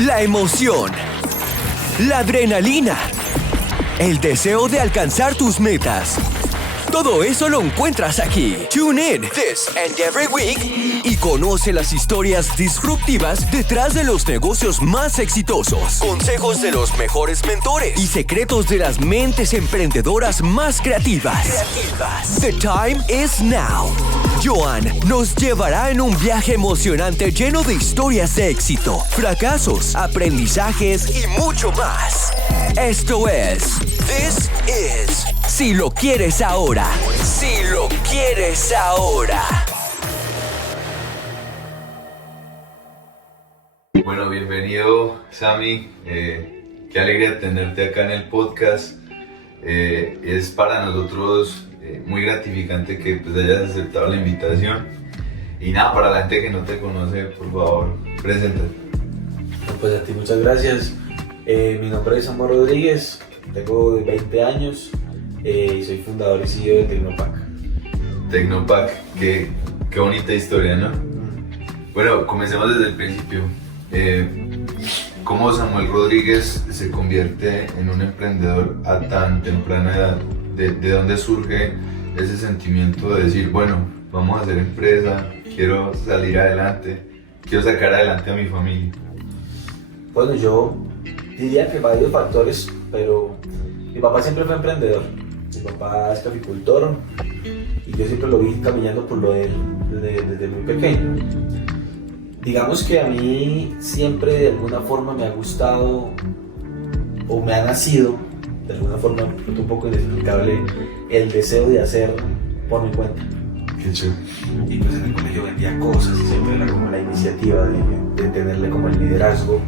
La emoción, la adrenalina, el deseo de alcanzar tus metas. Todo eso lo encuentras aquí. Tune in this and every week y conoce las historias disruptivas detrás de los negocios más exitosos, consejos de los mejores mentores y secretos de las mentes emprendedoras más creativas. The time is now. Joan nos llevará en un viaje emocionante lleno de historias de éxito, fracasos, aprendizajes y mucho más. Esto es This is Si lo quieres ahora. Si lo quieres ahora. Bueno, bienvenido, Sammy. Qué alegría tenerte acá en el podcast. Es para nosotros muy gratificante que pues, hayas aceptado la invitación. Y nada, para la gente que no te conoce, por favor, preséntate. Pues a ti muchas gracias. Mi nombre es Samuel Rodríguez, tengo 20 años y soy fundador y CEO de Tecnopack. Tecnopack, qué bonita historia, ¿no? Bueno, comencemos desde el principio. ¿Cómo Samuel Rodríguez se convierte en un emprendedor a tan temprana edad? ¿De dónde surge ese sentimiento de decir, bueno, vamos a hacer empresa, quiero salir adelante, quiero sacar adelante a mi familia? Bueno, yo diría que varios factores, pero mi papá siempre fue emprendedor. Mi papá es caficultor y yo siempre lo vi caminando por lo de él desde muy pequeño. Digamos que a mí siempre de alguna forma me ha gustado o me ha nacido, de alguna forma un poco inexplicable, el deseo de hacer por mi cuenta. Qué chévere. Y pues en el colegio vendía cosas y siempre era como la iniciativa de tenerle como el liderazgo,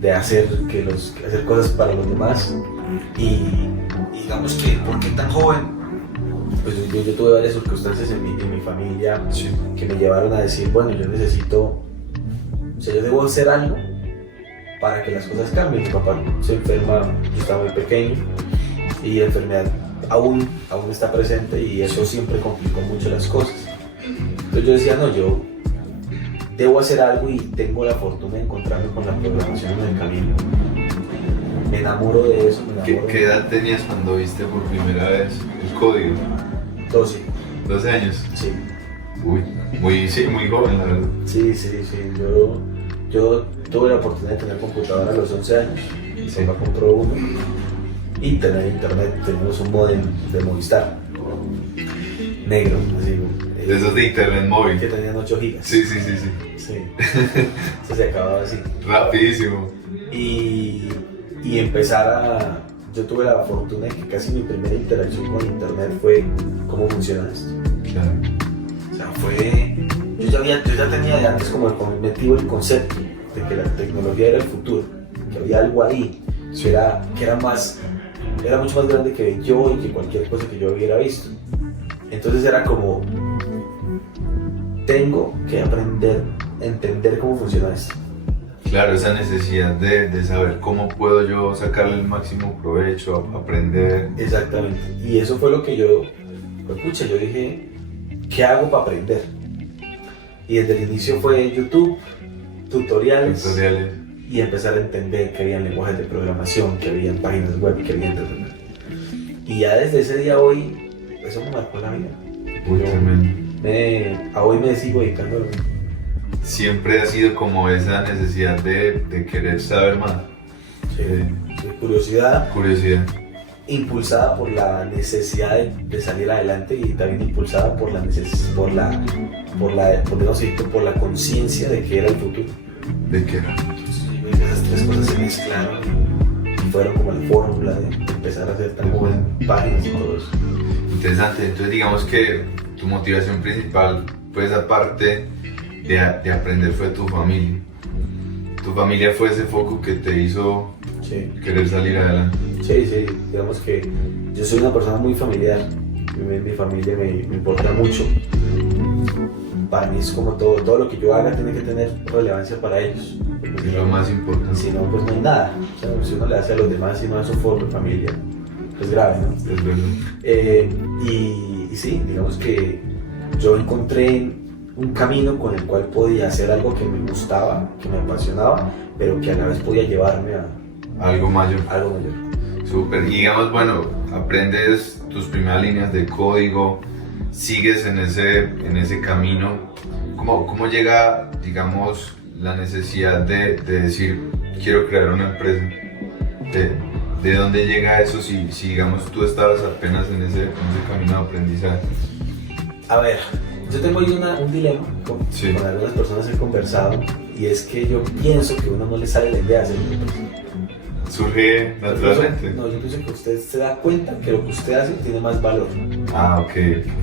de hacer cosas para los demás. Y digamos que, ¿por qué tan joven? Pues yo tuve varias circunstancias en mi familia, sí, que me llevaron a decir, bueno, yo debo hacer algo para que las cosas cambien. Mi papá se enferma, yo estaba muy pequeño y la enfermedad aún está presente y eso siempre complicó mucho las cosas. Entonces yo decía, no, yo debo hacer algo y tengo la fortuna de encontrarme con la programación en el camino. Me enamoro de eso. ¿Qué edad tenías cuando viste por primera vez el código? 12. 12 años. Sí. Uy, muy joven, la verdad. Sí. Yo tuve la oportunidad de tener computadora a los 11 años. Mi papá compró uno y tener internet. Tenemos un modem de Movistar negro, así. De esos de internet móvil. Que tenían 8 gigas. Sí. Eso se acababa así. Rapidísimo. Y empezar yo tuve la fortuna de que casi mi primera interacción con internet fue cómo funciona esto. Claro. O sea, yo ya tenía de antes como metido el concepto de que la tecnología era el futuro, que había algo ahí, que era mucho más grande que yo y que cualquier cosa que yo hubiera visto. Entonces era como, tengo que aprender a entender cómo funciona esto. Claro, esa necesidad de saber cómo puedo yo sacarle el máximo provecho, aprender. Exactamente, y eso fue lo que yo dije, ¿qué hago para aprender? Y desde el inicio fue YouTube, tutoriales. Y empezar a entender que había lenguajes de programación, que había páginas web, que había internet. Y ya desde ese día a hoy, eso me marcó la vida. Muy tremendo. A hoy me sigo dedicando a lo mismo. Siempre ha sido como esa necesidad de querer saber más. Sí. Curiosidad. Impulsada por la necesidad de salir adelante y también impulsada por la conciencia de que era el futuro. ¿De qué era? Esas tres cosas se mezclaron y fueron como la fórmula de empezar a hacer tan buenas páginas y todo eso. Interesante. Entonces digamos que tu motivación principal, pues aparte de aprender, fue tu familia. Tu familia fue ese foco que te hizo querer salir adelante. Sí, digamos que yo soy una persona muy familiar. Mi familia me importa mucho. Para mí es como todo lo que yo haga tiene que tener relevancia para ellos. Es lo más importante. Si no, pues no hay nada. O sea, si uno le hace a los demás y no a su familia, es grave, ¿no? Es verdad. Y sí, digamos que yo encontré un camino con el cual podía hacer algo que me gustaba, que me apasionaba, pero que a la vez podía llevarme a Algo mayor. algo mayor. Súper. Y digamos, bueno, aprendes tus primeras líneas de código, sigues en ese camino. ¿Cómo llega, digamos, la necesidad de decir, quiero crear una empresa? ¿De dónde llega eso si digamos, tú estabas apenas en ese camino de aprendizaje? A ver, yo tengo ahí un dilema Sí. con algunas personas he conversado, y es que yo pienso que a uno no le sale la idea de hacer una empresa. ¿Surge naturalmente? No, yo pienso que usted se da cuenta que lo que usted hace tiene más valor. Ah, ok.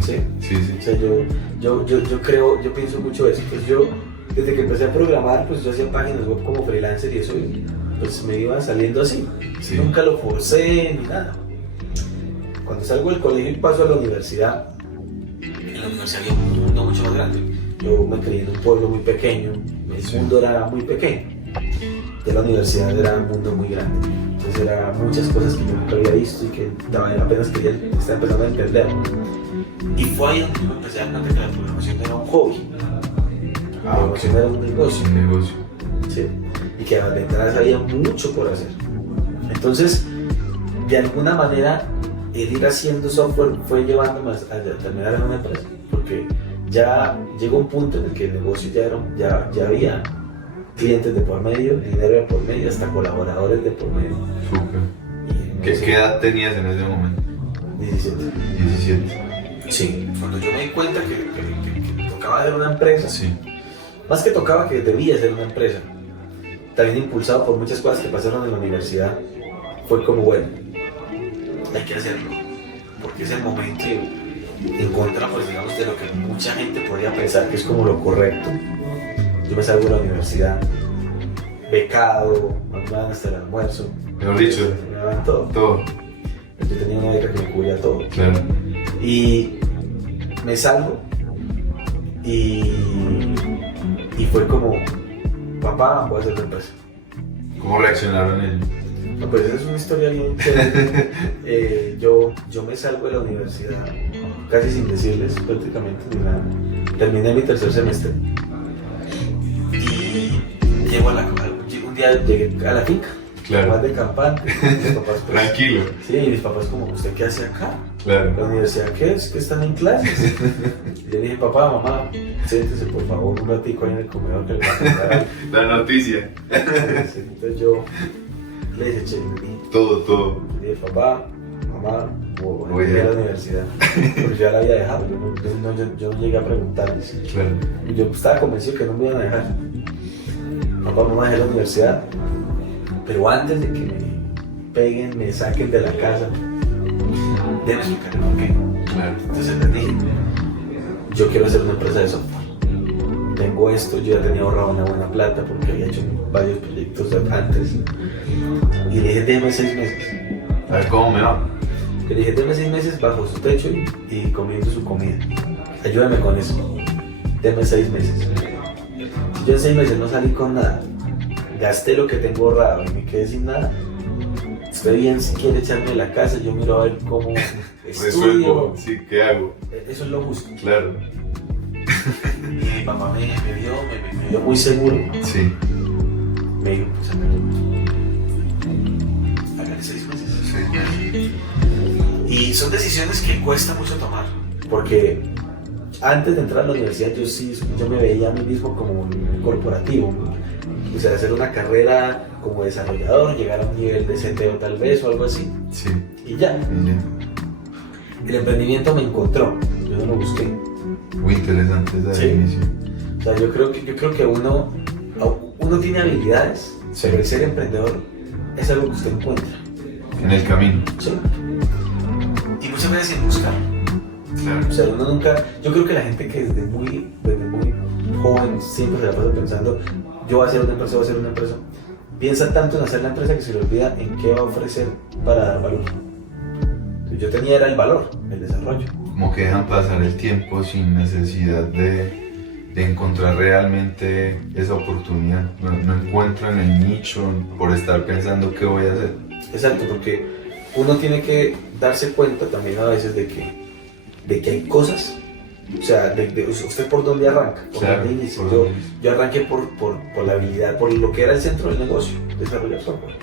¿Sí? Sí, O sea, yo pienso mucho eso. Pues yo, desde que empecé a programar, pues yo hacía páginas web como freelancer y eso, pues me iba saliendo así. Sí. Nunca lo forcé ni nada. Cuando salgo del colegio y paso a la universidad, en la universidad había un mundo mucho más grande. Yo me crié en un pueblo muy pequeño, el Sí. mundo era muy pequeño. Ya la universidad era un mundo muy grande. Entonces eran muchas cosas que yo nunca había visto y que apenas estaba empezando a entender. Y fue ahí donde yo me empecé a dar cuenta que la programación era un hobby. La Ah, ok. programación era un negocio. Un negocio. ¿Sí? Y que detrás había mucho por hacer. Entonces, de alguna manera, el ir haciendo software fue llevándome a terminar en una empresa, porque ya llegó un punto en el que el negocio ya había clientes de por medio, dinero de por medio, hasta colaboradores de por medio. Súper. Y ¿Qué edad tenías en ese momento? 17. 17. Sí, cuando yo me di cuenta que tocaba hacer una empresa, Sí. más que tocaba, que debía ser una empresa, también impulsado por muchas cosas que pasaron en la universidad, fue como, bueno, hay que hacerlo, porque es el momento en contra, pues digamos, de lo que mucha gente podría pensar que es como lo correcto. Yo me salgo de la universidad, becado, me daban hasta el almuerzo, Mejor dicho, me daban todo. todo. Yo tenía una beca que me cubría todo. Claro. Y me salgo y fue como, papá, voy a hacer una empresa. ¿Cómo reaccionaron ellos? No, pues esa es una historia bien chévere. Yo me salgo de la universidad casi sin decirles prácticamente ni nada. Terminé mi tercer semestre y un día llegué a la finca, Claro. más de campante. Mis papás, pues, Tranquilo. sí, y mis papás como, ¿usted qué hace acá? Claro. La universidad, ¿qué es? ¿Que están en clases? Y le dije, papá, mamá, siéntese por favor un ratico ahí en el comedor que le voy a contar algo. La noticia. Entonces yo le dije, che, Todo. le dije, papá, mamá, Voy voy a a- la universidad. Pero ya la había dejado, yo no llegué a preguntarles. Claro. Yo estaba convencido que no me iban a dejar. Papá, mamá, dejé la universidad, pero antes de que me peguen, me saquen de la casa, déjenme explicarle por qué. Claro. Entonces les dije, yo quiero hacer una empresa de software. Tengo esto, yo ya tenía ahorrado una buena plata porque había hecho varios proyectos antes. Y le dije, déjeme 6 meses. A ver cómo me va. Le dije, déjeme 6 meses bajo su techo y comiendo su comida. Ayúdame con eso. Déjeme 6 meses. Si yo en 6 meses no salí con nada, gasté lo que tengo ahorrado y me quedé sin nada, estoy bien, si quiere echarme de la casa, yo miro a ver cómo estudio. Resuelvo. Sí, ¿qué hago? Eso es lo justo. Claro. Y mi papá me vio muy seguro. Sí. Me dijo, pues hágale 6 meses. Sí. Y son decisiones que cuesta mucho tomar. Porque antes de entrar a la universidad yo me veía a mí mismo como un corporativo. O sea, hacer una carrera como desarrollador, llegar a un nivel de CTO tal vez o algo así. Sí. Y ya. El emprendimiento me encontró, yo no lo busqué. Muy interesante esa Sí. definición. O sea, yo creo que uno tiene habilidades, Sí. pero el ser emprendedor es algo que usted encuentra. En el camino. ¿Sí? Y muchas veces sin buscar. Claro. O sea, uno nunca. Yo creo que la gente que desde muy joven siempre se la pasa pensando, yo voy a hacer una empresa, piensa tanto en hacer la empresa que se le olvida en qué va a ofrecer para dar valor. Entonces, yo tenía era el valor, el desarrollo. Como que dejan pasar el tiempo sin necesidad de encontrar realmente esa oportunidad. No encuentran el nicho por estar pensando qué voy a hacer. Exacto, porque uno tiene que darse cuenta también a veces de que hay cosas O sea, ¿usted por dónde arranca? ¿Por Claro, dónde inicia? por Yo, dónde. yo arranqué por la habilidad, por lo que era el centro del negocio, desarrollar software.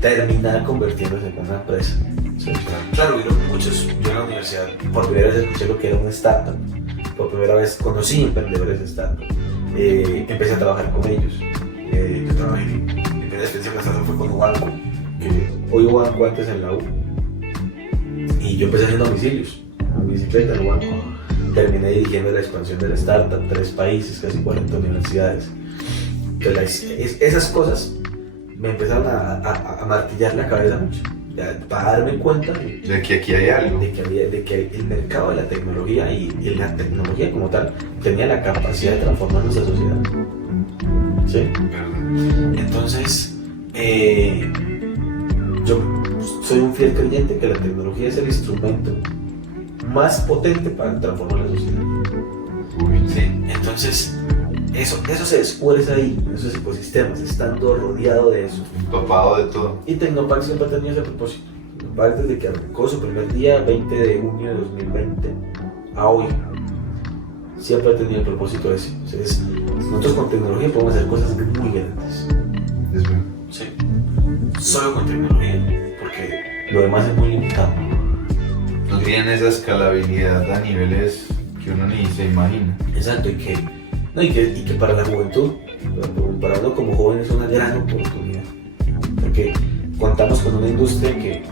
Terminar convirtiéndose en una empresa. ¿Sí? Claro, vieron muchos. Yo en la universidad por primera vez escuché lo que era una startup. Por primera vez conocí emprendedores de startup. Empecé a trabajar con ellos. Yo trabajé, mi primera experiencia con startup fue con Ubanco, que hoy Ubanco antes en la U. Y yo empecé haciendo domicilios, en bicicleta en Ubanco. Terminé dirigiendo la expansión de la startup, 3 países, casi 40 universidades. Entonces, esas cosas me empezaron a martillar la cabeza mucho, para darme cuenta De que aquí hay algo. de que el mercado de la tecnología y la tecnología como tal tenía la capacidad de transformar nuestra sociedad. ¿Sí? ¿Verdad? Entonces, yo soy un fiel creyente que la tecnología es el instrumento más potente para transformar la sociedad. Uy, ¿Sí? Entonces, eso se esfuerza ahí, en esos ecosistemas, estando rodeado de eso. empapado de todo. Y Tecnopark siempre ha tenido ese propósito. Tecnopark desde que arrancó su primer día, 20 de junio de 2020, a hoy, siempre ha tenido el propósito ese. Entonces, nosotros con tecnología podemos hacer cosas muy grandes. Es verdad. Sí. Solo con tecnología, porque lo demás es muy limitado. No tienen esa escalabilidad a niveles que uno ni se imagina. Exacto, y que para la juventud, para uno como joven es una gran oportunidad. Porque contamos con una industria que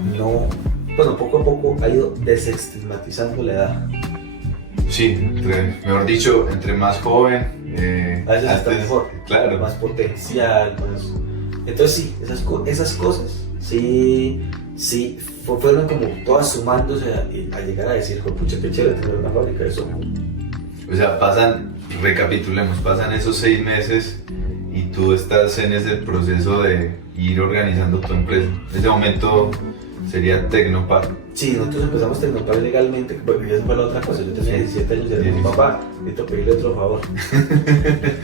poco a poco ha ido desestigmatizando la edad. Sí, mejor dicho, entre más joven, A veces está mejor, claro. más potencial, más... Entonces sí, esas cosas, sí, fueron como todas sumándose a llegar a decir, pucha, qué chévere tener una fábrica de software. O sea, recapitulemos, pasan esos 6 meses y tú estás en ese proceso de ir organizando tu empresa. En ese momento sería Tecnopark. Sí, nosotros empezamos Tecnopark legalmente, porque esa fue la otra cosa. Yo tenía 17 años y era mi papá, necesito pedirle otro favor.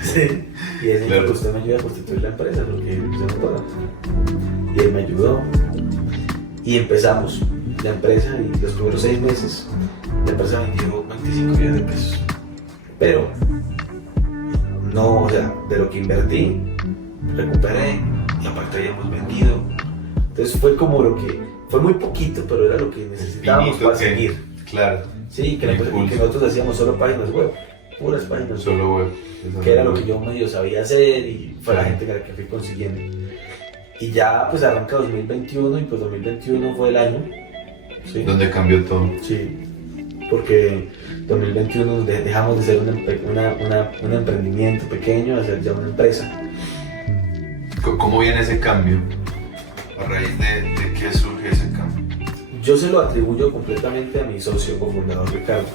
Sí. Y él Claro. dijo, usted me ayuda a constituir la empresa, porque usted no puede. Y él me ayudó. Y empezamos la empresa, y los primeros 6 meses la empresa vendió 25 millones de pesos. Pero, no, o sea, de lo que invertí, recuperé, y aparte habíamos vendido. Entonces fue como fue muy poquito, pero era lo que necesitábamos Finito, para que- seguir. Claro. Sí, que nosotros hacíamos solo páginas web, puras páginas web, Solo web. que era lo que yo medio sabía hacer y fue la gente que fui consiguiendo. Y ya pues arranca 2021 y pues 2021 fue el año, ¿sí? Donde cambió todo. Sí, porque 2021 dejamos de ser un emprendimiento pequeño a ser ya una empresa. ¿Cómo viene ese cambio? ¿A raíz de qué surge ese cambio? Yo se lo atribuyo completamente a mi socio cofundador Ricardo.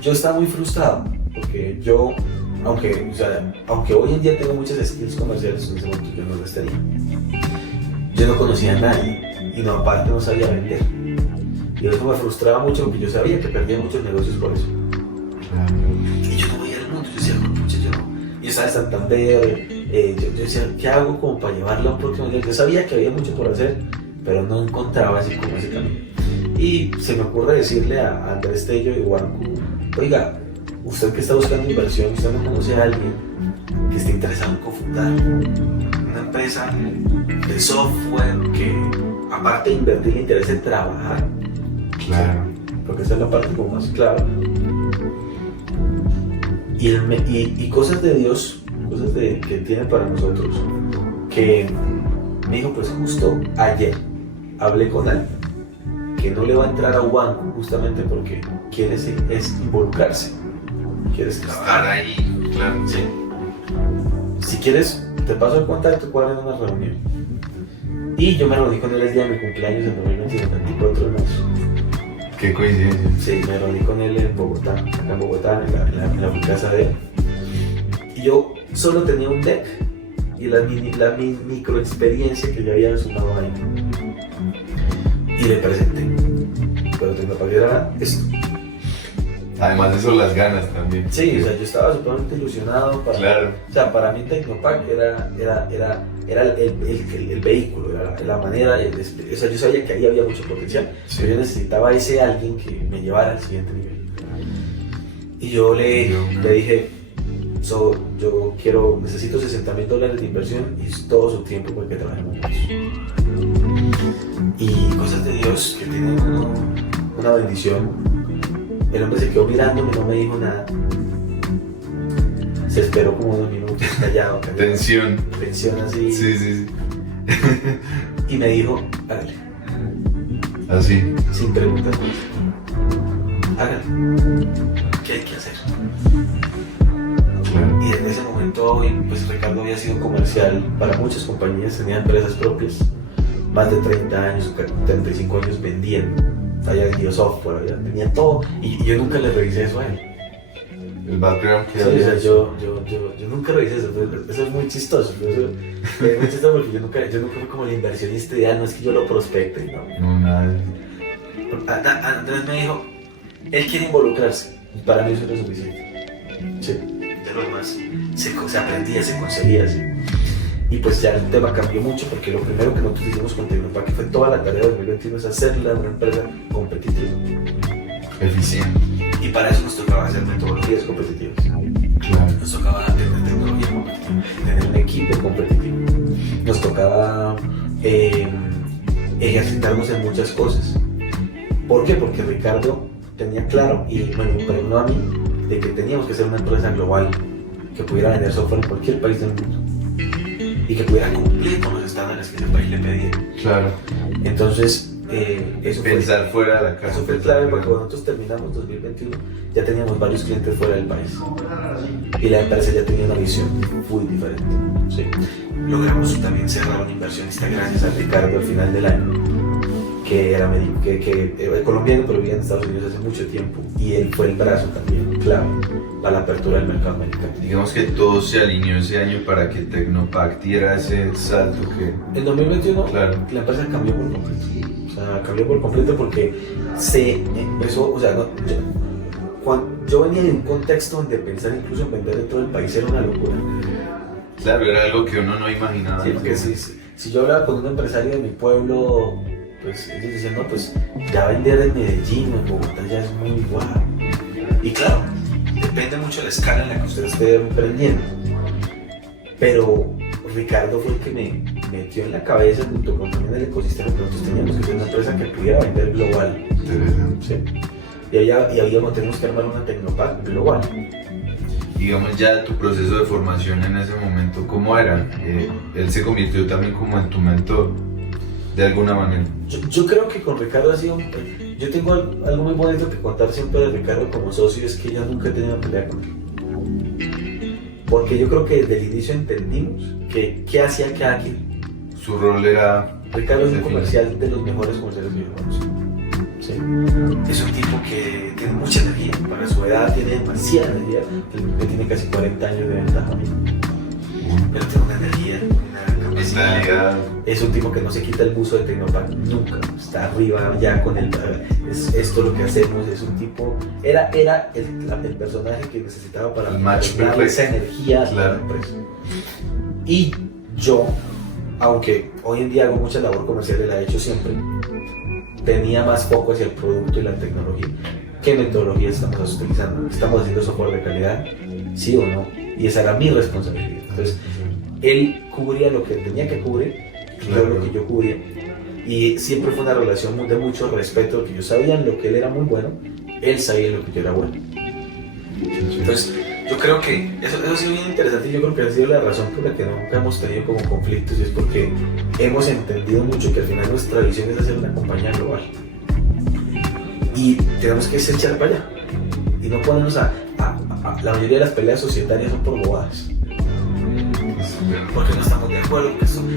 Yo estaba muy frustrado porque aunque hoy en día tengo muchas skills comerciales, en ese momento yo no las tenía. Yo no conocía a nadie y aparte no sabía vender. Y eso me frustraba mucho porque yo sabía que perdía muchos negocios por eso. Claro. Y yo no veía el mundo, yo decía, pucha, yo estaba en Santander, yo decía, ¿qué hago como para llevarlo a un próximo nivel? Yo sabía que había mucho por hacer, pero no encontraba así como ese camino. Y se me ocurre decirle a Andrés Tello de Ubanco, oiga, usted que está buscando inversión, usted no conoce a alguien que esté interesado en cofundar una empresa de software que aparte de invertir le interese trabajar. Claro. Porque esa es la parte como más clara. Y cosas de Dios, cosas que Él tiene para nosotros, que me dijo, pues justo ayer hablé con él, que no le va a entrar a Ubanco justamente porque quiere es involucrarse, quiere Estar ahí, claro. Sí. Si quieres, te paso el contacto, cuadran una reunión. Y yo me reuní con él el día de mi cumpleaños en 2021, 24 de marzo. Qué coincidencia. Sí, me reuní con él en Bogotá, acá en Bogotá, en la casa de él. Y yo solo tenía un deck y la micro experiencia que yo había sumado ahí. Y le presenté. Pero Tecnopark era esto. Además de eso, las ganas también. Sí, o sea, yo estaba supremamente ilusionado. Claro. O sea, para mí Tecnopack era el vehículo, era la manera o sea, yo sabía que ahí había mucho potencial, Sí. pero yo necesitaba ese alguien que me llevara al siguiente nivel. Y yo le dije, yo necesito $60,000 de inversión y todo su tiempo porque trabajemos juntos. Y cosas de Dios que tienen una bendición. El hombre se quedó mirándome, no me dijo nada. Se esperó como 2 minutos, callado. Tensión. Tensión así. Sí. Y me dijo, hágale. Así. Sin preguntar. Hágale. ¿Qué hay que hacer? Claro. Y desde ese momento, pues Ricardo había sido comercial para muchas compañías, tenía empresas propias, más de 30 años, 35 años vendiendo. Había vendido software, tenía todo, y yo nunca le revisé eso a él. El background que Sí, o había. sea, yo nunca revisé eso, eso es muy chistoso, es muy chistoso porque yo nunca fui como el inversionista ideal, no es que yo lo prospecte, ¿no? No, nada. Andrés me dijo, él quiere involucrarse, y para mí eso era suficiente. Sí, de lo demás se aprendía, se conseguía, sí. Y pues ya el tema cambió mucho porque lo primero que nosotros hicimos con Tecnopack fue toda la tarea de 2021 es hacerla una empresa competitiva. Eficiente. Y para eso nos tocaba hacer metodologías competitivas. Claro. Nos tocaba tener tecnología competitiva, tener un equipo competitivo. Nos tocaba ejercitarnos en muchas cosas. ¿Por qué? Porque Ricardo tenía claro y me lo impregnó a mí de que teníamos que ser una empresa global que pudiera vender software en cualquier país del mundo y que pudiera cumplir con los estándares que ese país le pedía. Claro. Entonces, eso Pensar fuera de la casa. fue clave porque cuando nosotros terminamos 2021 ya teníamos varios clientes fuera del país y la empresa ya tenía una visión muy diferente. Sí. Logramos también cerrar un inversionista gracias a Ricardo al final del año, que era colombiano pero vivía en Estados Unidos hace mucho tiempo y él fue el brazo también clave para la apertura del mercado americano. Digamos que todo se alineó ese año para que Tecnopack diera ese salto que... En 2021 Claro. la empresa cambió por completo. O sea, cambió por completo porque se empezó, o sea, yo venía de un contexto donde pensar incluso en vender dentro del país era una locura. Claro, era algo que uno no imaginaba. Sí, porque si yo hablaba con un empresario de mi pueblo, pues ellos decían, no, pues ya vender en Medellín o en Bogotá ya es muy guau. Y claro, depende mucho de la escala en la que usted esté emprendiendo. Pero Ricardo fue el que me metió en la cabeza, junto con también el ecosistema, que nosotros teníamos que ser una empresa que pudiera vender global. Interesante. Sí. Tenemos que armar una Tecnopack global. Digamos ya tu proceso de formación en ese momento, ¿cómo era? Él se convirtió también como en tu mentor, de alguna manera. Yo creo que con Ricardo ha sido... Yo tengo algo muy bonito que contar siempre de Ricardo como socio, es que yo nunca he tenido pelea con él. Porque yo creo que desde el inicio entendimos que qué hacía cada quien. Su rol era... Ricardo es un comercial de los mejores comerciales que yo conozco. Sí. Es un tipo que tiene mucha energía, para su edad tiene demasiada energía, que tiene casi 40 años de ventaja a mí. Pero tiene una energía, una capacidad. Mentalidad. Es un tipo que no se quita el buzo de Tecnopack nunca, está arriba ya con el... Es esto lo que hacemos, es un tipo... Era el personaje que necesitaba para darle esa energía a la empresa. Y yo, aunque hoy en día hago mucha labor comercial y la he hecho siempre, tenía más foco hacia el producto y la tecnología. ¿Qué metodología estamos utilizando? ¿Estamos haciendo software de calidad? ¿Sí o no? Y esa era mi responsabilidad. Entonces, él cubría lo que tenía que cubrir, yo lo que yo cubría. Y siempre fue una relación de mucho respeto, que yo sabía en lo que él era muy bueno, él sabía en lo que yo era bueno. Entonces, yo creo que eso ha sido bien interesante y yo creo que ha sido la razón por la que nunca hemos tenido como conflictos, y es porque hemos entendido mucho que al final nuestra visión es hacer una compañía global. Y tenemos que echar para allá. Y no ponernos la mayoría de las peleas societarias son por bobadas. Porque no estamos de acuerdo.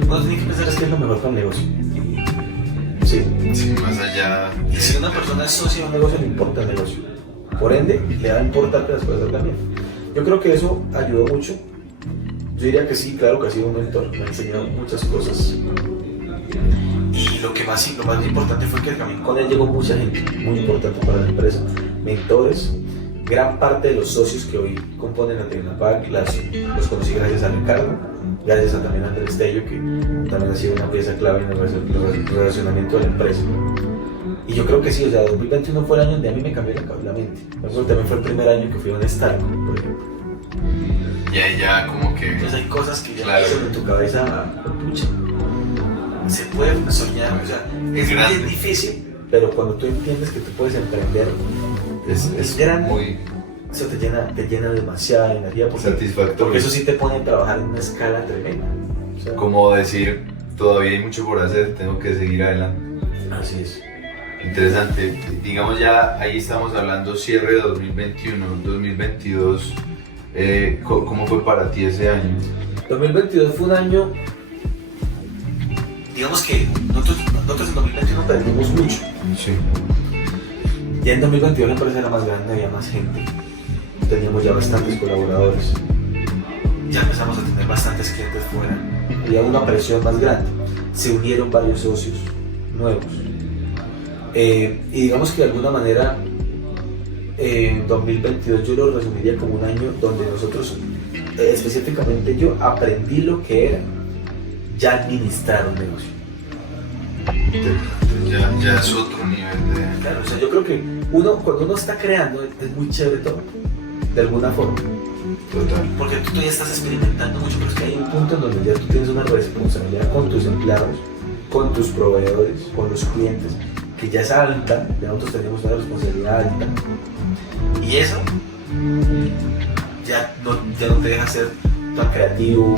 Uno tiene que pensar es que es lo mejor para el negocio. Sí. Sí, más allá. Y si una persona es socia de un negocio, le importa el negocio. Por ende, le va a importar que las cosas salgan bien. Yo creo que eso ayudó mucho. Yo diría que sí, claro que ha sido un mentor. Me ha enseñado muchas cosas. Y lo más importante fue que también con él llegó mucha gente muy importante para la empresa. Mentores gran parte de los socios que hoy componen la Tecnopac los conocí gracias a Ricardo, gracias a también a Andrés Tello, que también ha sido una pieza clave en el relacionamiento de la empresa. Y yo creo que sí, o sea, 2021 fue el año donde a mí me cambió la mente. Eso también fue el primer año que fui a un Starbucks, por ejemplo. Y ahí ya como que... Entonces hay cosas que ya claro, en tu cabeza, pucha, se puede soñar, o sea, es grande, bien difícil, pero cuando tú entiendes que tú puedes emprender, es grande, muy eso te llena demasiada energía, porque satisfactorio. eso sí te pone a trabajar en una escala tremenda. O sea, Como decir, todavía hay mucho por hacer, tengo que seguir adelante. así es. Interesante. Digamos ya, ahí estamos hablando cierre de 2021, 2022. ¿Cómo fue para ti ese año? 2022 fue un año, digamos que nosotros en 2021 perdimos mucho. Sí. Ya en 2022 la empresa era más grande, había más gente, teníamos ya bastantes colaboradores, ya empezamos a tener bastantes clientes fuera, había una presión más grande, se unieron varios socios nuevos. Y digamos que de alguna manera 2022 yo lo resumiría como un año donde nosotros, específicamente yo, aprendí lo que era ya administrar un negocio. Ya es otro nivel de... Claro, o sea, yo creo que cuando uno está creando es muy chévere todo, de alguna forma. Total. Porque tú ya estás experimentando mucho, pero es que hay un punto en donde ya tú tienes una responsabilidad con tus empleados, con tus proveedores, con los clientes, que ya es alta, ya nosotros tenemos una responsabilidad alta. Y eso ya no te deja ser tan creativo,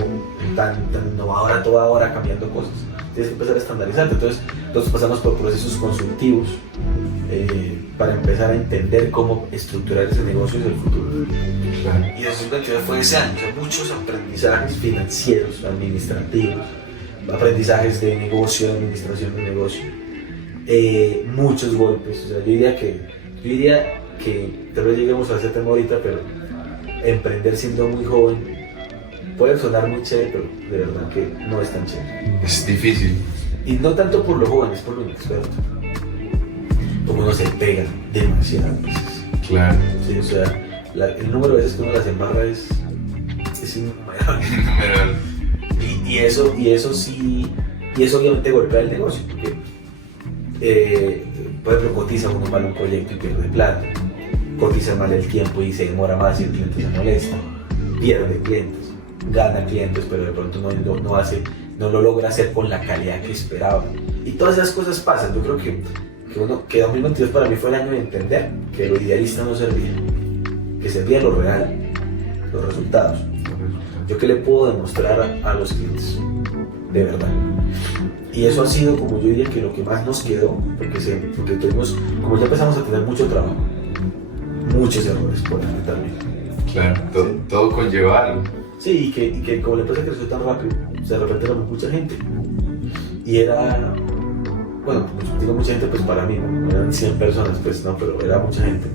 tan innovador a toda hora cambiando cosas. Tienes que empezar a estandarizarte. Entonces pasamos por procesos consultivos para empezar a entender cómo estructurar ese negocio en el futuro. Claro. Y 2022 fue ese año, o sea, muchos aprendizajes financieros, administrativos, aprendizajes de negocio, de administración de negocio, muchos golpes. O sea, yo diría que tal vez lleguemos a ese tema ahorita, pero emprender siendo muy joven puede sonar muy chévere, pero de verdad que no es tan chévere. Es difícil. Y no tanto por los jóvenes, por lo inexperto. Como uno se pega demasiadas veces. Claro. Sí, o sea, el número de veces que uno las embarra es innumerable. Y eso sí, y eso obviamente golpea el negocio, porque por ejemplo cotiza uno mal un proyecto y pierde plata, cotiza mal el tiempo y se demora más y el cliente se molesta, pierde clientes, gana clientes, pero de pronto no lo logra hacer con la calidad que esperaba. Y todas esas cosas pasan. Yo creo que 2022 para mí fue el año de entender que lo idealista no servía, que servía lo real, los resultados. Yo qué le puedo demostrar a los clientes, de verdad. Y eso ha sido, como yo diría, que lo que más nos quedó, porque tuvimos, como ya empezamos a tener mucho trabajo, muchos errores por ahí también. Claro, todo conlleva algo. Sí, y que como la empresa creció tan rápido, de repente era mucha gente. Y era, bueno, pues, digo mucha gente, pues para mí, no eran 100 personas, pues no, pero era mucha gente.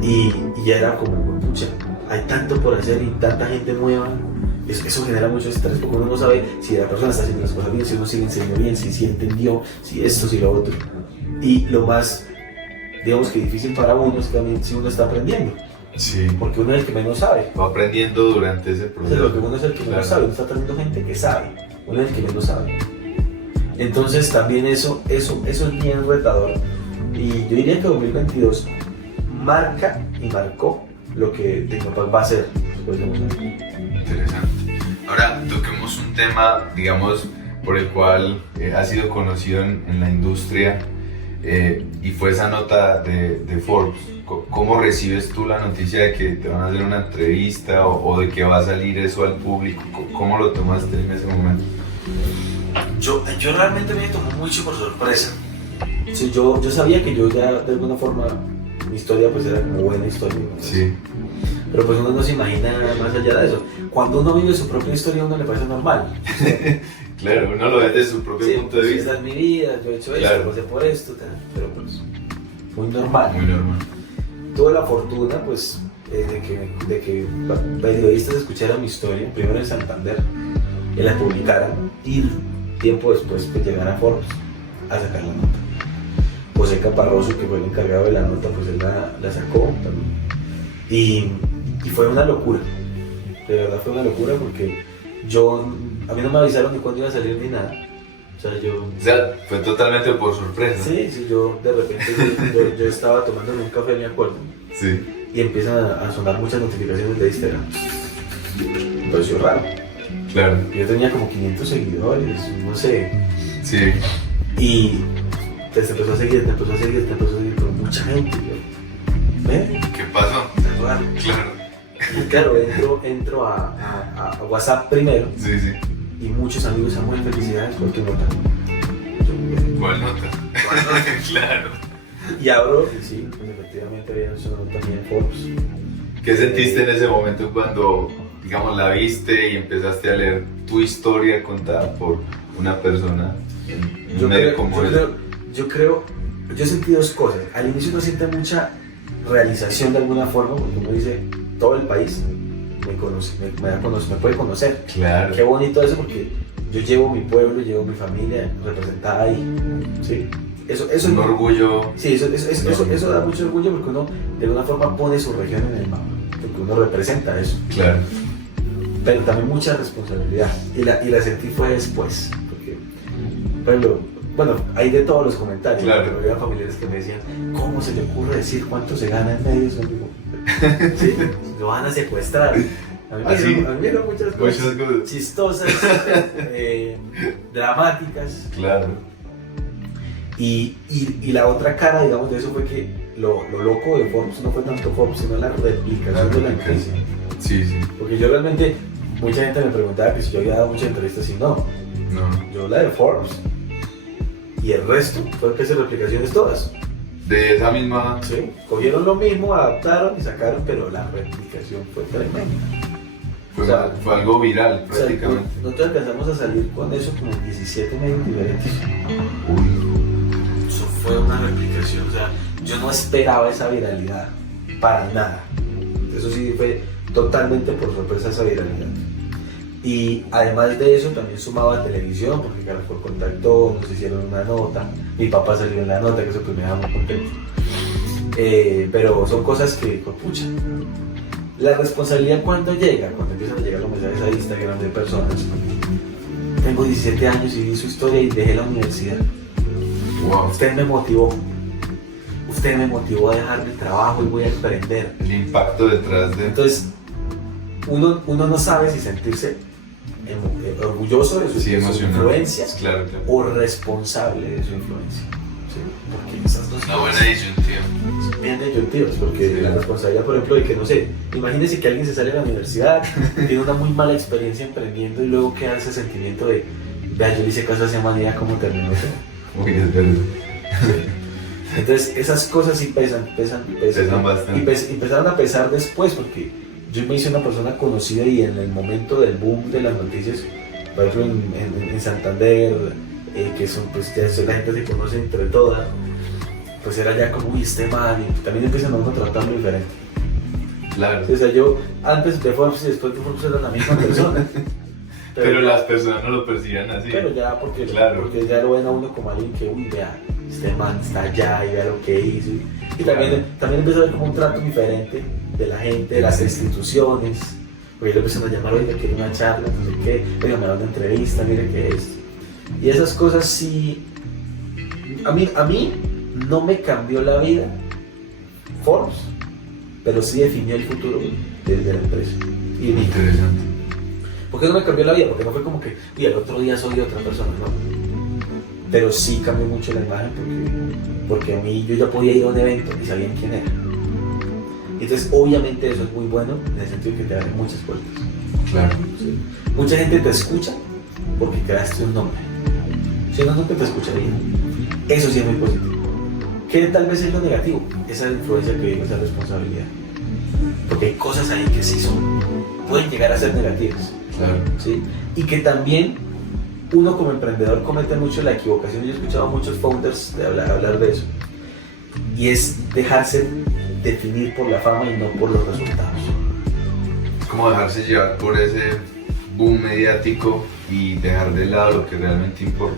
Y ya era como, pucha, hay tanto por hacer y tanta gente nueva. Eso genera mucho estrés, porque uno no sabe si la persona está haciendo las cosas bien, si uno sigue enseñando bien, si entendió, si esto, si lo otro. Y lo más, digamos que difícil para uno es también si uno está aprendiendo. Sí. Porque uno es el que menos sabe. Va aprendiendo durante ese proceso. Porque uno es el que menos sabe, uno está teniendo gente que sabe, uno es el que menos sabe. Entonces también eso es bien retador. Y yo diría que 2022 marca y marcó lo que Tecnopac va a hacer después de unos años. Interesante. Ahora toquemos un tema, digamos, por el cual ha sido conocido en la industria y fue esa nota de Forbes. ¿Cómo recibes tú la noticia de que te van a hacer una entrevista o de que va a salir eso al público? ¿Cómo lo tomaste en ese momento? Yo realmente me tomó mucho por sorpresa. Sí, yo sabía que yo ya de alguna forma mi historia pues era como buena historia. Sí. Pero pues uno no se imagina más allá de eso. Cuando uno vive su propia historia a uno le parece normal. Claro, uno lo ve desde su propio punto de vista. Esta es mi vida, yo he hecho esto, Claro. pasé por esto, pero pues muy normal. Muy normal. Tuve la fortuna pues de que periodistas escucharan mi historia, primero en Santander, y la publicaran, y tiempo después pues llegar a Forbes a sacar la nota. José Caparroso, que fue el encargado de la nota, pues él la sacó también. Y fue una locura, de verdad fue una locura porque a mí no me avisaron ni cuándo iba a salir ni nada. O sea, fue totalmente por sorpresa. Sí, yo de repente yo estaba tomándome un café, me acuerdo. Sí. Y empiezan a sonar muchas notificaciones de Instagram. Me pareció raro. Claro. Yo tenía como 500 seguidores, no sé. Sí. Y te empezó a seguir con mucha gente. ¿Ve? ¿Qué pasó? Es raro. Claro. Y claro, entro a WhatsApp primero. Sí, sí. Y muchos amigos, Samuel, felicidades por tu nota. ¿Cuál nota? Claro. Y abro, y sí, pues efectivamente había su nota también en Forbes. ¿Qué sentiste en ese momento cuando, digamos, la viste y empezaste a leer tu historia contada por una persona en un medio como ese? Yo sentí dos cosas. Al inicio uno siente mucha realización de alguna forma, porque uno dice, todo el país me conoce, me puede conocer. Claro. Qué bonito eso, porque yo llevo mi pueblo, llevo mi familia representada ahí. ¿Sí? Eso un orgullo. Sí, eso da mucho orgullo porque uno de alguna forma pone su región en el mapa, porque uno representa eso. Claro. Pero también mucha responsabilidad, y la sentí fue después, porque, por ejemplo, bueno, hay de todos los comentarios, claro. Pero había familiares que me decían, ¿cómo se le ocurre decir cuánto se gana en medios? Sí, lo van a secuestrar. A mí me dieron muchas cosas chistosas, dramáticas. Claro. Y la otra cara, digamos, de eso fue que lo loco de Forbes no fue tanto Forbes, sino la replicación de la noticia. Sí, sí. Porque yo realmente, mucha gente me preguntaba que si yo había dado muchas entrevistas y no. Yo la de Forbes. Y el resto fue que hice replicaciones todas. De esa misma. Sí. Cogieron lo mismo, adaptaron y sacaron, pero la replicación fue tremenda. Fue algo viral prácticamente. Nosotros alcanzamos a salir con eso como 17 medios diferentes. Uy. Eso fue una replicación, o sea, yo no esperaba esa viralidad, para nada. Eso sí fue totalmente por sorpresa esa viralidad. Y además de eso también sumaba a televisión, porque Caracol contactó, nos hicieron una nota, mi papá salió en la nota, que eso pues me daba muy contento. Pero son cosas que, pucha, la responsabilidad cuando llega, cuando empiezan a llegar los mensajes a Instagram de personas. Tengo 17 años y vi su historia y dejé la universidad. Wow. Usted me motivó a dejar mi trabajo y voy a emprender. El impacto detrás de... Entonces, uno no sabe si sentirse orgulloso de sus influencias, claro. o responsable de su influencia. ¿Sí? Porque esas dos una buena disyuntiva. Son bien disyuntivas, porque la responsabilidad, por ejemplo, de que, no sé, imagínese que alguien se sale de la universidad, tiene una muy mala experiencia emprendiendo y luego queda ese sentimiento de, vea, yo le hice caso a esa manera, ¿cómo terminó eso? Uy, es verdad. Entonces, esas cosas sí pesan bastante. Y empezaron a pesar después, porque yo me hice una persona conocida y en el momento del boom de las noticias, por ejemplo en Santander, que son, pues ya la gente se conoce entre todas, pues era ya como, uy, este man, y también empiezan a uno tratarlo diferente. Claro. O sea, yo antes de Forbes y después de Forbes era la misma persona. pero las personas no lo percibían así. Pero ya, porque ya lo ven a uno como alguien que, uy, vea, este man está allá y vea lo que hizo. Y también empezó a ver como un trato diferente de la gente, de las instituciones. Porque le empezaron a llamar, oiga, quiero una charla, no sé qué, oiga, me da una entrevista, mire qué es. Y esas cosas sí, a mí no me cambió la vida Forbes, pero sí definió el futuro de la empresa. Y interesante. ¿Por qué no me cambió la vida? Porque no fue como que, y el otro día soy otra persona, no. Pero sí cambió mucho la imagen porque a mí yo ya podía ir a un evento y sabían quién era. Entonces, obviamente eso es muy bueno en el sentido de que te abre muchas puertas. Claro. ¿Sí? Mucha gente te escucha porque creaste un nombre. Si no, nunca te escucharía. Eso sí es muy positivo. ¿Qué tal vez es lo negativo? Esa influencia que digo, esa responsabilidad. Porque hay cosas ahí que sí pueden llegar a ser negativas. Claro. ¿Sí? Y que también uno como emprendedor comete mucho la equivocación. Yo he escuchado a muchos founders hablar de eso. Y es dejarse definir por la fama y no por los resultados. Como dejarse llevar por ese boom mediático y dejar de lado lo que realmente importa.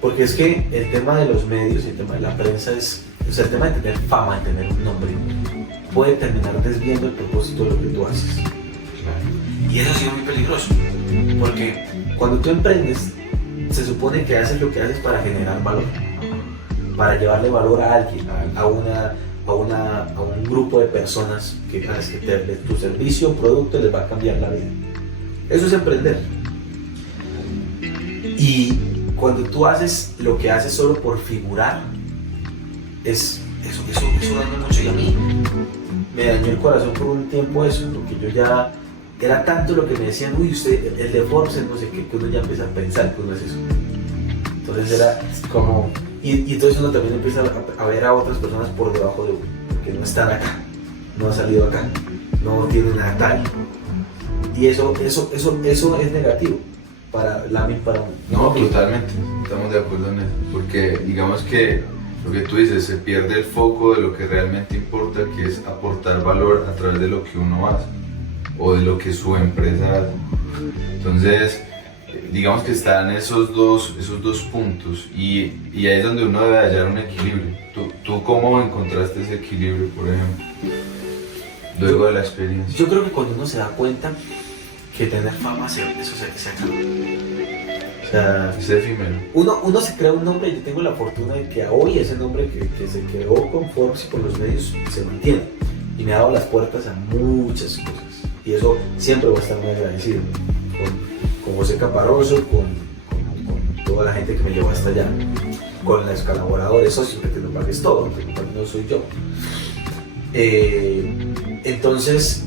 Porque es que el tema de los medios y el tema de la prensa es, o sea, el tema de tener fama, de tener un nombre, puede terminar desviando el propósito de lo que tú haces. Y eso ha sido muy peligroso, porque cuando tú emprendes, se supone que haces lo que haces para generar valor, para llevarle valor a alguien, a un grupo de personas a las que tu servicio o producto les va a cambiar la vida. Eso es emprender. Y cuando tú haces lo que haces solo por figurar, eso daña mucho. Y a mí me dañó el corazón por un tiempo eso, porque yo ya era tanto lo que me decían, uy, usted, el de Forbes, no sé qué, que uno ya empieza a pensar que uno es eso. Entonces era como, y entonces uno también empieza a ver a otras personas por debajo de uno, porque no están acá, no han salido acá, no tienen nada tal. Y eso es negativo para uno. No, totalmente, estamos de acuerdo en eso, porque digamos que lo que tú dices, se pierde el foco de lo que realmente importa, que es aportar valor a través de lo que uno hace o de lo que su empresa hace. Entonces, digamos que están esos dos puntos y ahí es donde uno debe hallar un equilibrio. ¿Tú cómo encontraste ese equilibrio, por ejemplo, luego de la experiencia? Yo creo que cuando uno se da cuenta que tener fama, eso se acaba. O sea, es efímero. Uno se crea un nombre y yo tengo la fortuna de que hoy ese nombre que se creó con Forbes y con los medios se mantiene y me ha dado las puertas a muchas cosas y eso siempre voy a estar muy agradecido con José Caparroso, con toda la gente que me llevó hasta allá, con los colaboradores, socios, que no pagues todo, que no soy yo. Entonces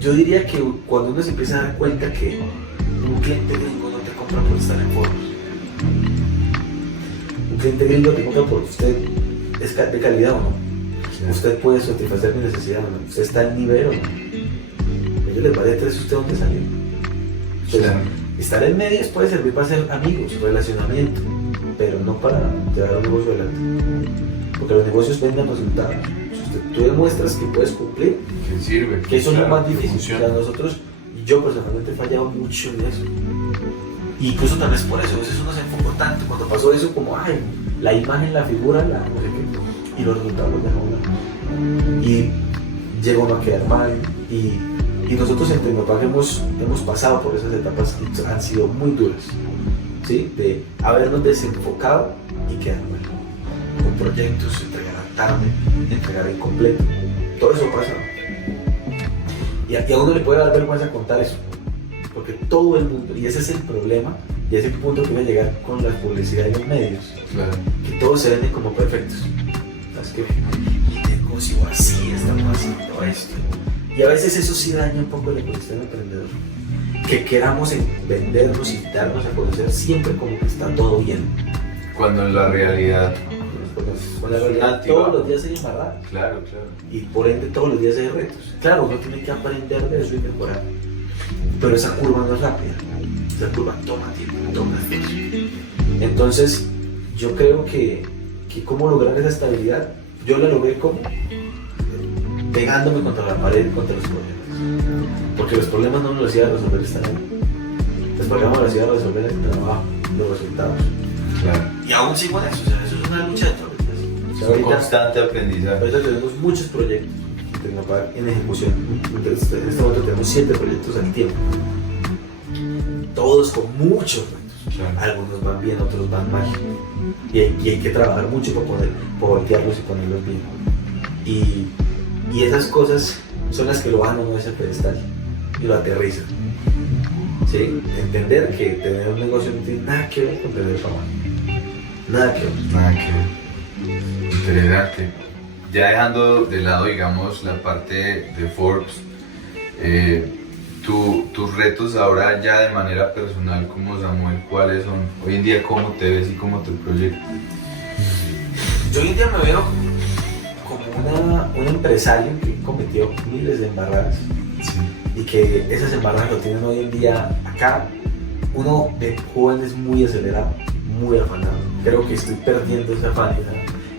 yo diría que cuando uno se empieza a dar cuenta que un cliente gringo no te compra por estar en Forbes, un cliente gringo te compra por usted es de calidad o no, usted puede satisfacer mi necesidad o no, usted está al nivel o no, a ellos les vale tres usted dónde salió. Entonces, estar en medios puede servir para hacer amigos, relacionamiento, pero no para llevar un negocio adelante, porque los negocios venden resultados. Si tú demuestras que puedes cumplir, que sirve, que eso es lo más difícil. O sea, yo personalmente he fallado mucho en eso. Y incluso tal vez por eso, a veces uno se enfocó tanto cuando pasó eso como, ay, la imagen, la figura, no sé qué, y los resultados los dejaron. Y llegó a quedar mal. Y nosotros en Tecnopac hemos pasado por esas etapas que han sido muy duras, ¿sí? De habernos desenfocado y quedar mal. Con proyectos, entregar tarde, entregar incompleto. Todo eso pasa. Y a uno le puede dar vergüenza contar eso, porque todo el mundo, y ese es el problema, y a ese punto que voy a llegar con la publicidad y los medios, claro, que todos se venden como perfectos. Es que mi negocio así, estamos haciendo esto. Y a veces eso sí daña un poco el ecosistema emprendedor. Que queramos vendernos y darnos a conocer siempre como que está todo bien. Cuando en la realidad... Con la realidad todos los días hay embarradas. Claro, claro. Y por ende todos los días hay retos. Claro, uno tiene que aprender de eso y mejorar. Pero esa curva no es rápida. Esa curva toma tiempo, toma esfuerzo. Entonces, yo creo que cómo lograr esa estabilidad, yo la logré como pegándome contra la pared, contra los problemas. Porque los problemas no me los iba a resolver estar ahí. Los problemas me los iba a resolver el trabajo, los resultados. Claro. Y aún sigo en eso, o sea, eso es una lucha de todos los días. O sea, es un constante aprendizaje. Ahorita tenemos muchos proyectos en ejecución. Entonces, en este momento tenemos 7 proyectos al tiempo. Todos con muchos retos. Claro. Algunos van bien, otros van mal. Y hay que trabajar mucho para poder voltearlos y ponerlos bien. Y esas cosas son las que lo van a uno ese pedestal y lo aterrizan. ¿Sí? Entender que tener un negocio no tiene nada que ver con tener fama. Nada que ver. Nada que ver. Interesante. Ya dejando de lado, digamos, la parte de Forbes, tus retos ahora ya de manera personal como Samuel, ¿cuáles son? Hoy en día, ¿cómo te ves y cómo te proyectas? Yo hoy en día me veo como un empresario que cometió miles de embarradas. Sí. Y que esas embarradas lo tienen hoy en día acá. Uno de joven es muy acelerado, muy afanado. Creo que estoy perdiendo esa afán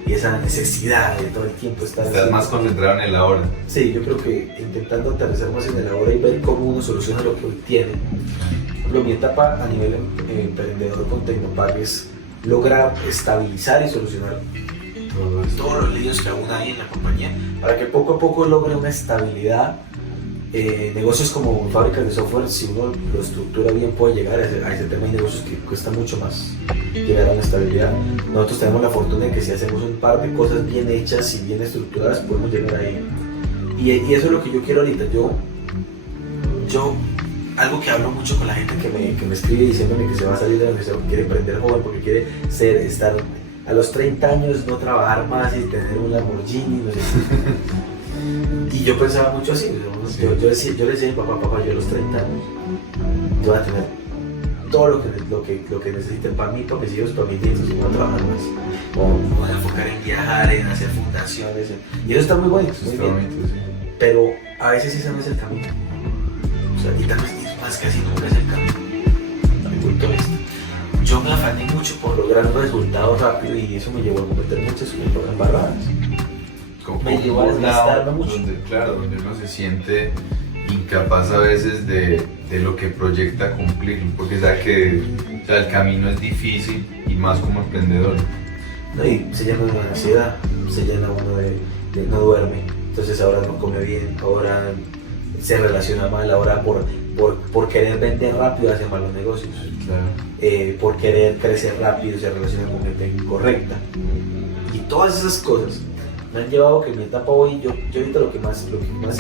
y esa necesidad de todo el tiempo estar Estás más concentrado en el ahora. Sí, yo creo que intentando aterrizar más en el ahora y ver cómo uno soluciona lo que hoy tiene, Pero mi etapa a nivel emprendedor con Tecnopac es lograr estabilizar y solucionar todos los líos que aún hay en la compañía para que poco a poco logre una estabilidad. Negocios como fábricas de software, si uno lo estructura bien, puede llegar a ese tema. Hay negocios que cuesta mucho más llegar a la estabilidad. Nosotros tenemos la fortuna de que si hacemos un par de cosas bien hechas y bien estructuradas, podemos llegar ahí. Y eso es lo que yo quiero ahorita. Yo algo que hablo mucho con la gente que me escribe diciéndome que se va a salir de la universidad porque quiere emprender joven, porque quiere estar a los 30 años, no trabajar más y tener un Lamborghini, no sé. Y yo pensaba mucho así, yo le decía a mi papá, yo a los 30 años, yo voy a tener todo lo que necesiten para mí, para mis hijos, para mis nietos, y no voy a trabajar más. Me voy a enfocar en viajar, en hacer fundaciones, y eso está muy bueno, muy bien. Bonito, sí. Pero a veces ese no es el camino. O sea, y tal vez más casi nunca es el camino. Mi punto de vista. Yo me afané mucho por lograr un resultado rápido y eso me llevó a cometer muchas embarradas. Me llevó a desgastarme mucho. Donde uno se siente incapaz a veces de lo que proyecta cumplir, porque sabe que el camino es difícil y más como emprendedor. No, y se llena uno de ansiedad, se llena uno de no duerme, entonces ahora no come bien, ahora se relaciona mal, ahora por querer vender rápido hace malos negocios. Claro. Por querer crecer rápido se relaciona con gente incorrecta. Y todas esas cosas me han llevado a que en mi etapa hoy, yo ahorita lo que más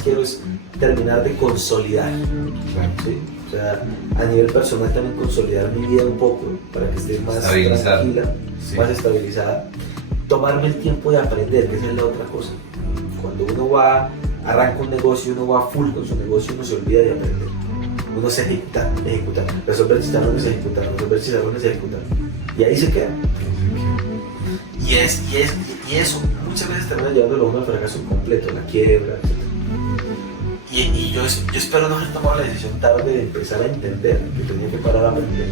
quiero es terminar de consolidar. Claro. ¿Sí? O sea, a nivel personal también consolidar mi vida un poco para que esté más tranquila, sí, más estabilizada. Tomarme el tiempo de aprender, que esa es la otra cosa. Cuando uno arranca un negocio, uno va full con su negocio, uno se olvida de aprender. Uno se ejecuta, resolver chicharrones, ejecutar, y ahí se queda. Y eso muchas veces termina llevándolo a uno al fracaso completo, la quiebra, etc. Y yo espero no haber tomado la decisión tarde de empezar a entender que tenía que parar a aprender.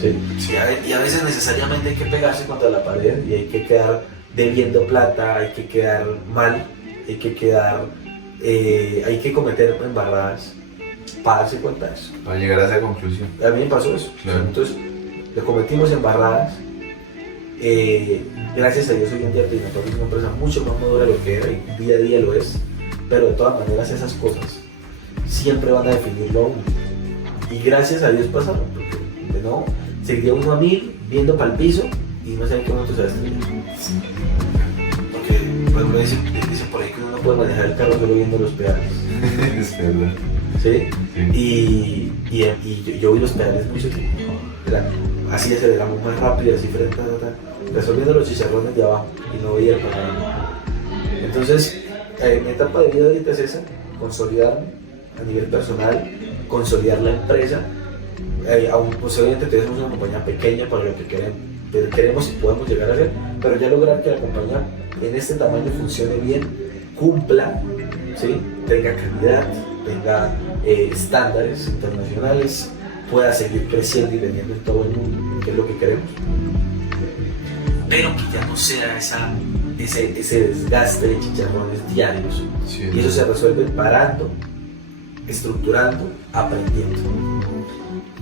Sí. Y a veces necesariamente hay que pegarse contra la pared y hay que quedar debiendo plata, hay que quedar mal, hay que cometer embarradas para darse cuenta de eso. Para llegar a esa conclusión. A mí me pasó eso. Claro. Entonces, le cometimos embarradas. Gracias a Dios hoy en día Tecnopac es una empresa mucho más madura de lo que era y día a día lo es. Pero de todas maneras esas cosas siempre van a definirlo a uno. Y gracias a Dios pasaron, porque de nuevo seguía uno a 1000 viendo para el piso y no sé en qué momento se va a estrellar. Porque por ejemplo dicen por ahí que uno no puede manejar el carro solo viendo los pedales. Es verdad. ¿Sí? Sí. Y yo vi los pedales mucho tiempo. Así aceleramos más rápido, así frente resolviendo los chicharrones de abajo y no veía el panorama. Entonces, mi etapa de vida ahorita es esa, consolidarme a nivel personal, consolidar la empresa. Aún posiblemente tenemos una compañía pequeña para lo que queremos y podemos llegar a hacer, pero ya lograr que la compañía en este tamaño funcione bien, cumpla, ¿sí? Tenga calidad, tenga estándares internacionales, pueda seguir creciendo y vendiendo en todo el mundo, que es lo que queremos. Pero que ya no sea ese desgaste de chicharrones diarios. Sí, y eso se resuelve parando, estructurando, aprendiendo.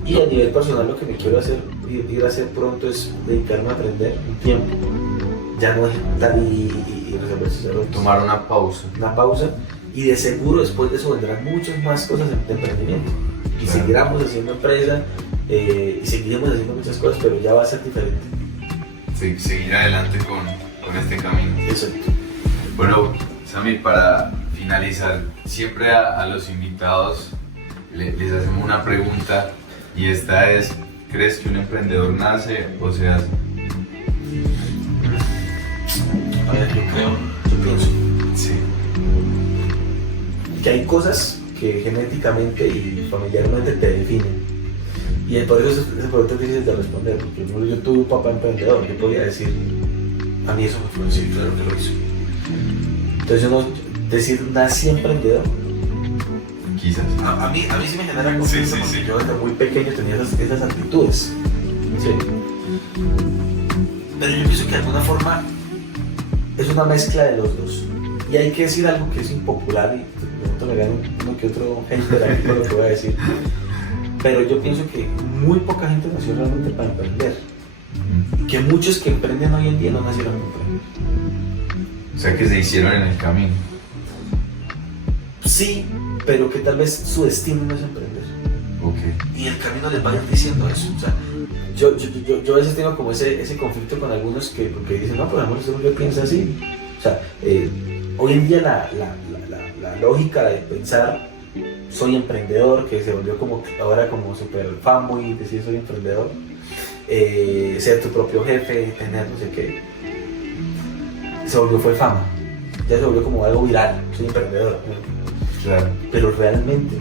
Y a nivel personal lo que me quiero ir a hacer pronto es dedicarme a aprender un tiempo. Ya no ejecutar y resolver chicharrones. Tomar una pausa. Una pausa. Y de seguro después de eso vendrán muchas más cosas de emprendimiento. Y claro, seguiremos haciendo empresa y seguiremos haciendo muchas cosas, pero ya va a ser diferente. Sí, seguir adelante con este camino. Exacto. Bueno, Sammy, para finalizar, siempre a los invitados les hacemos una pregunta y esta es: ¿crees que un emprendedor nace o se hace? A ver, yo pienso Sí. que hay cosas que genéticamente y familiarmente te definen. Y por eso esa pregunta es difícil de responder, porque yo tuve un papá emprendedor, yo podía decir, a mí eso me influenció, claro que lo hizo. Entonces yo no decir nací emprendedor. Quizás. A mí sí me genera confianza, porque yo desde muy pequeño tenía esas actitudes. ¿Sí? Pero yo pienso que de alguna forma es una mezcla de los dos. Y hay que decir algo que es impopular y de pronto me gano uno que otro hater aquí por lo que voy a decir. pero yo pienso que muy poca gente nació realmente para emprender. Que muchos que emprenden hoy en día no nacieron para emprender. O sea, que se hicieron en el camino. Sí, pero que tal vez su destino no es emprender. Ok. Y el camino les va a ir diciendo eso. O sea, yo a veces tengo como ese conflicto con algunos porque dicen, no, pero amor, usted no piensa así. O sea, hoy en día la lógica de pensar soy emprendedor, que se volvió como ahora como súper fanboy, decir soy emprendedor, ser tu propio jefe, tener no sé qué, fue fama, ya se volvió como algo viral, soy emprendedor, ¿no? Claro. Pero realmente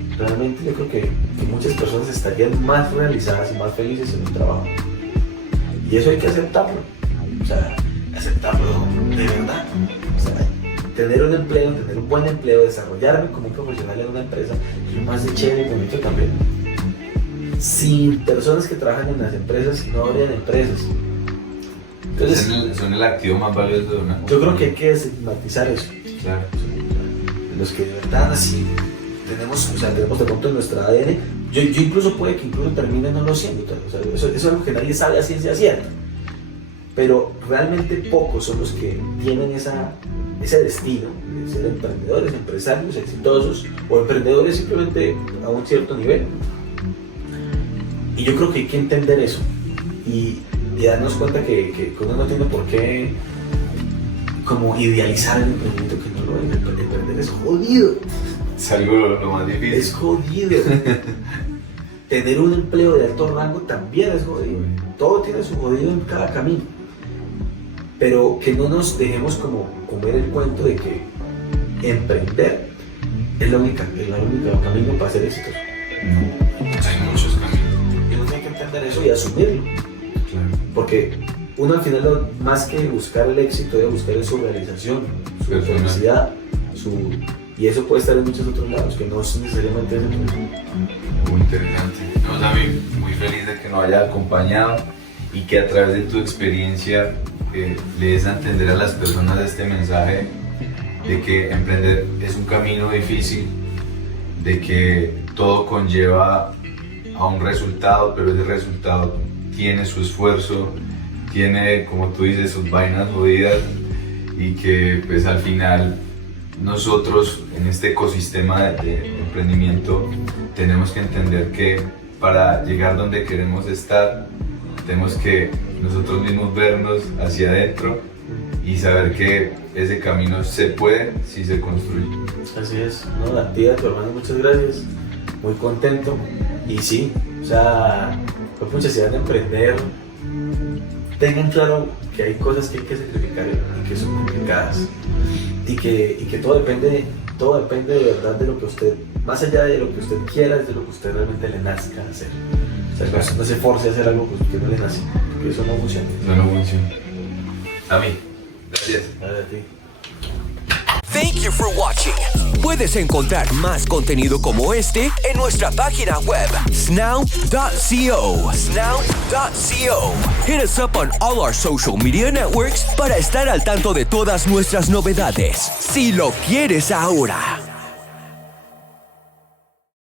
yo creo que muchas personas estarían más realizadas y más felices en un trabajo, y eso hay que aceptarlo, o sea, aceptarlo de verdad, o sea, tener un empleo, tener un buen empleo, desarrollarme como un profesional en una empresa es lo más de chévere y bonito también. Sin personas que trabajan en las empresas no habrían empresas. Entonces, son el activo más valioso de una. Yo creo que hay que desestigmatizar eso. Claro. Los que de verdad así tenemos de pronto en nuestra ADN, yo incluso puede que incluso termine no lo siendo, o sea, eso es algo que nadie sabe a ciencia cierta. Pero realmente pocos son los que tienen ese destino de ser emprendedores, empresarios exitosos o emprendedores simplemente a un cierto nivel. Y yo creo que hay que entender eso y darnos cuenta que uno no tiene por qué como idealizar el emprendimiento, que no lo es. El emprender es jodido. Es algo lo más difícil. Es jodido. Tener un empleo de alto rango también es jodido. Todo tiene su jodido en cada camino. Pero que no nos dejemos como comer el cuento de que emprender es la única camino para ser exitoso. No, hay muchos caminos. Y uno tiene que entender eso y asumirlo. Claro. Porque uno al final, más que buscar el éxito, debe buscar su realización, su Personal. felicidad, y eso puede estar en muchos otros lados, que no es necesariamente ese. Muy interesante. No, Sammy, muy feliz de que nos haya acompañado y que a través de tu experiencia le des a entender a las personas este mensaje de que emprender es un camino difícil, de que todo conlleva a un resultado, pero ese resultado tiene su esfuerzo, tiene, como tú dices, sus vainas jodidas, y que pues al final nosotros en este ecosistema de emprendimiento tenemos que entender que para llegar donde queremos estar tenemos que nosotros mismos vernos hacia adentro y saber que ese camino se puede si se construye. Así es, ¿no? La tía, tu hermano, muchas gracias, muy contento. Y sí, o sea, por mucha necesidad de emprender, tengan claro que hay cosas que hay que sacrificar y que son complicadas, y que todo depende de verdad de lo que usted, más allá de lo que usted quiera, es de lo que usted realmente le nazca hacer. O sea, no se force a hacer algo que no le nace, porque eso no funciona. No funciona. A mí, gracias. A ti. Thank you for watching. Puedes encontrar más contenido como este en nuestra página web, snow.co. Snow.co. Hit us up on all our social media networks para estar al tanto de todas nuestras novedades. Si lo quieres ahora.